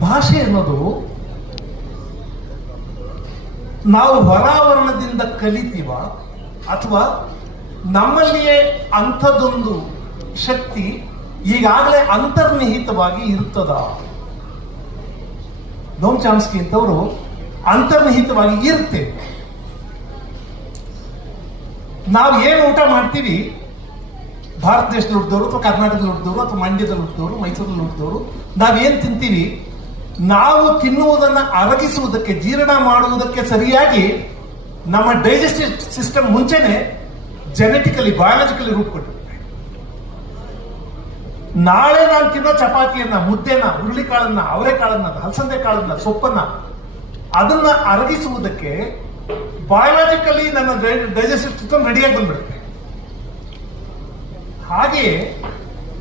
ಭಾಷೆ ಅನ್ನೋದು ನಾವು ಹೊರಾವರಣದಿಂದ ಕಲಿತೀವ ಅಥವಾ ನಮ್ಮಲ್ಲಿಯೇ ಅಂಥದ್ದೊಂದು ಶಕ್ತಿ ಈಗಾಗಲೇ ಅಂತರ್ನಿಹಿತವಾಗಿ ಇರುತ್ತದ? ನೋಮ್ ಚಾಮ್ಸ್ಕಿ ಅಂತವರು ಅಂತರ್ನಿಹಿತವಾಗಿ ಇರುತ್ತೆ. ನಾವು ಏನು ಊಟ ಮಾಡ್ತೀವಿ, ಭಾರತ ದೇಶದಲ್ಲಿ ಹುಟ್ಟಿದವರು ಅಥವಾ ಕರ್ನಾಟಕದಲ್ಲಿ ಹುಟ್ಟಿದವರು ಅಥವಾ ಮಂಡ್ಯದಲ್ಲಿ ಹುಟ್ಟಿದವರು, ಮೈಸೂರಲ್ಲಿ ಹುಟ್ಟಿದವರು, ನಾವೇನು ತಿಂತೀವಿ, ನಾವು ತಿನ್ನುವುದನ್ನು ಅರಗಿಸುವುದಕ್ಕೆ, ಜೀರ್ಣ ಮಾಡುವುದಕ್ಕೆ ಸರಿಯಾಗಿ ನಮ್ಮ ಡೈಜೆಸ್ಟಿವ್ ಸಿಸ್ಟಮ್ ಮುಂಚೆನೆ ಜೆನೆಟಿಕಲಿ, ಬಯಾಲಜಿಕಲಿ ರೂಪ ಕೊಟ್ಟಿರುತ್ತೆ. ನಾಳೆ ನಾನು ತಿನ್ನೋ ಚಪಾತಿಯನ್ನ, ಮುದ್ದೆನ, ಹುರುಳಿಕಾಳನ್ನ, ಅವರೆಕಾಳನ್ನ, ಹಲಸಂದೆ ಕಾಳನ್ನ, ಸೊಪ್ಪನ್ನ ಅದನ್ನ ಅರಗಿಸುವುದಕ್ಕೆ ಬಯಾಲಜಿಕಲಿ ನನ್ನ ಡೈಜೆಸ್ಟಿವ್ ಸಿಸ್ಟಮ್ ರೆಡಿಯಾಗಿ ಬಂದ್ಬಿಡುತ್ತೆ. ಹಾಗೆಯೇ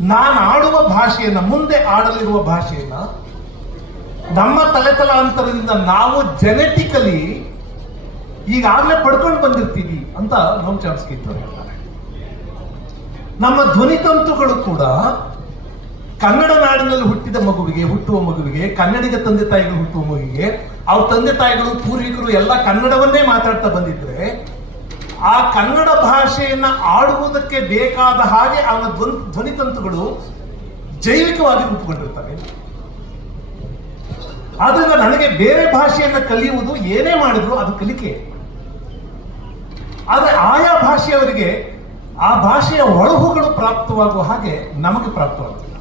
ನಾನು ಆಡುವ ಭಾಷೆಯನ್ನ, ಮುಂದೆ ಆಡಲಿರುವ ಭಾಷೆಯನ್ನ ನಮ್ಮ ತಲೆತಲಾಂತರದಿಂದ ನಾವು ಜೆನೆಟಿಕಲಿ ಈಗಾಗಲೇ ಪಡ್ಕೊಂಡು ಬಂದಿರ್ತೀವಿ ಅಂತ ನೋಮ್ ಚಾಮ್ಸ್ಕಿ ಹೇಳ್ತಾರೆ. ನಮ್ಮ ಧ್ವನಿತಂತುಗಳು ಕೂಡ ಕನ್ನಡ ನಾಡಿನಲ್ಲಿ ಹುಟ್ಟುವ ಮಗುವಿಗೆ, ಕನ್ನಡಿಗ ತಂದೆ ತಾಯಿಗಳು ಹುಟ್ಟುವ ಮಗುವಿಗೆ, ಅವ್ರ ತಂದೆ ತಾಯಿಗಳು, ಪೂರ್ವಿಕರು ಎಲ್ಲ ಕನ್ನಡವನ್ನೇ ಮಾತಾಡ್ತಾ ಬಂದಿದ್ರೆ ಆ ಕನ್ನಡ ಭಾಷೆಯನ್ನ ಆಡುವುದಕ್ಕೆ ಬೇಕಾದ ಹಾಗೆ ಅವನ ಧ್ವನಿತಂತುಗಳು ಜೈವಿಕವಾಗಿ ರೂಪುಗೊಂಡಿರ್ತವೆ. ಆದ್ರಿಂದ ನನಗೆ ಬೇರೆ ಭಾಷೆಯನ್ನ ಕಲಿಯುವುದು ಏನೇ ಮಾಡಿದ್ರು ಅದು ಕಲಿಕೆ. ಆದ್ರೆ ಆಯಾ ಭಾಷೆಯವರಿಗೆ ಆ ಭಾಷೆಯ ಒಳಹುಗಳು ಪ್ರಾಪ್ತವಾಗುವ ಹಾಗೆ ನಮಗೆ ಪ್ರಾಪ್ತವಾಗ್ತದೆ.